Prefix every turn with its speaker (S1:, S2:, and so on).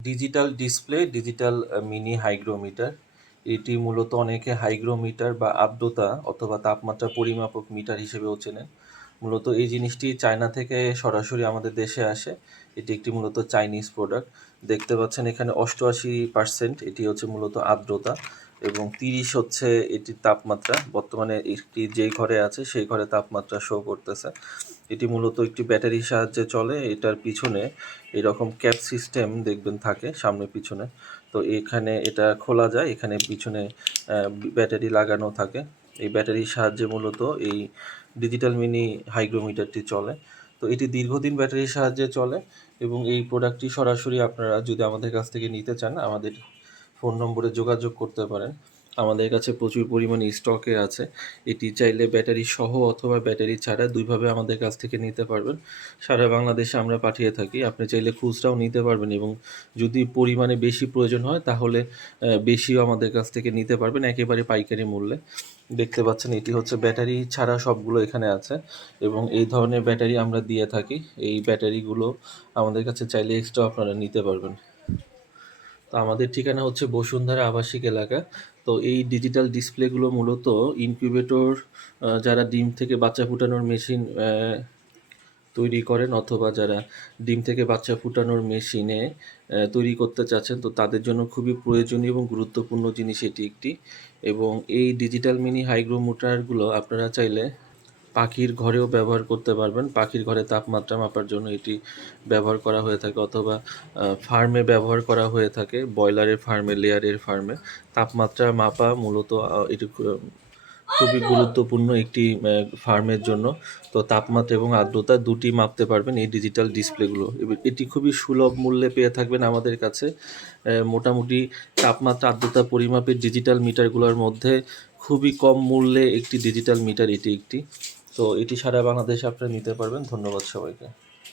S1: Digital display digital mini hygrometer এটি মূলত অনেকে হাইগ্রোমিটার বা আর্দ্রতা অথবা তাপমাত্রা পরিমাপক মিটার হিসেবেও চেনেন। মূলত এই জিনিসটি চায়না থেকে সরাসরি আমাদের দেশে আসে। এটি একটি মূলত চাইনিজ প্রোডাক্ট দেখতে পাচ্ছেন এখানে অষ্টআশি পার্সেন্ট এটি হচ্ছে মূলত আর্দ্রতা এবং তিরিশ হচ্ছে এটির তাপমাত্রা। বর্তমানে একটি যেই ঘরে আছে সেই ঘরে তাপমাত্রা শো করতেছে। এটি মূলত একটি ব্যাটারির সাহায্যে চলে। এটার পিছনে এরকম ক্যাপ সিস্টেম দেখবেন থাকে সামনে পিছনে। তো এখানে এটা খোলা যায়। এখানে পিছনে ব্যাটারি লাগানো থাকে। এই ব্যাটারির সাহায্যে মূলত এই ডিজিটাল মিনি হাইগ্রোমিটারটি চলে। তো এটি দীর্ঘদিন ব্যাটারির সাহায্যে চলে এবং এই প্রোডাক্টটি সরাসরি আপনারা যদি আমাদের কাছ থেকে নিতে চান, আমাদের ফোন নম্বরে যোগাযোগ করতে পারেন। আমাদের কাছে প্রচুর পরিমাণে স্টকে আছে। এটি চাইলে ব্যাটারি সহ অথবা ব্যাটারি ছাড়া দুইভাবে আমাদের কাছ থেকে নিতে পারবেন। সারা বাংলাদেশে আমরা পাঠিয়ে থাকি। আপনি চাইলে খুচরাও নিতে পারবেন এবং যদি পরিমাণে বেশি প্রয়োজন হয়, তাহলে বেশিও আমাদের কাছ থেকে নিতে পারবেন একেবারে পাইকারি মূল্যে। দেখতে পাচ্ছেন, এটি হচ্ছে ব্যাটারি ছাড়া সবগুলো এখানে আছে এবং এই ধরনের ব্যাটারি আমরা দিয়ে থাকি। এই ব্যাটারিগুলো আমাদের কাছে চাইলে এক্সট্রা আপনারা নিতে পারবেন। তো আমাদের ঠিকানা হচ্ছে বসুন্ধরা আবাসিক এলাকা। তো এই ডিজিটাল ডিসপ্লেগুলো মূলত ইনকিউবেটর যারা ডিম থেকে বাচ্চা ফুটানোর মেশিন তৈরি করেন অথবা যারা ডিম থেকে বাচ্চা ফুটানোর মেশিনে তৈরি করতে চাচ্ছেন, তো তাদের জন্য খুবই প্রয়োজনীয় এবং গুরুত্বপূর্ণ জিনিস এটি একটি। এবং এই ডিজিটাল মিনি হাইগ্রো মোটরগুলো আপনারা চাইলে পাখির ঘরেও ব্যবহার করতে পারবেন। পাখির ঘরে তাপমাত্রা মাপার জন্য এটি ব্যবহার করা হয়ে থাকে অথবা ফার্মে ব্যবহার করা হয়ে থাকে, ব্রয়লারের ফার্মে, লেয়ারের ফার্মে। তাপমাত্রা মাপা মূলত এটি খুবই গুরুত্বপূর্ণ একটি ফার্মের জন্য। তো তাপমাত্রা এবং আর্দ্রতা দুটি মাপতে পারবেন এই ডিজিটাল ডিসপ্লেগুলো এটি খুবই সুলভ মূল্যে পেয়ে থাকবেন আমাদের কাছে। মোটামুটি তাপমাত্রা আর্দ্রতা পরিমাপের ডিজিটাল মিটারগুলোর মধ্যে খুবই কম মূল্যে একটি ডিজিটাল মিটার এটি একটি। তো এটি সারা বাংলাদেশে আপনারা নিতে পারবেন। ধন্যবাদ সবাইকে।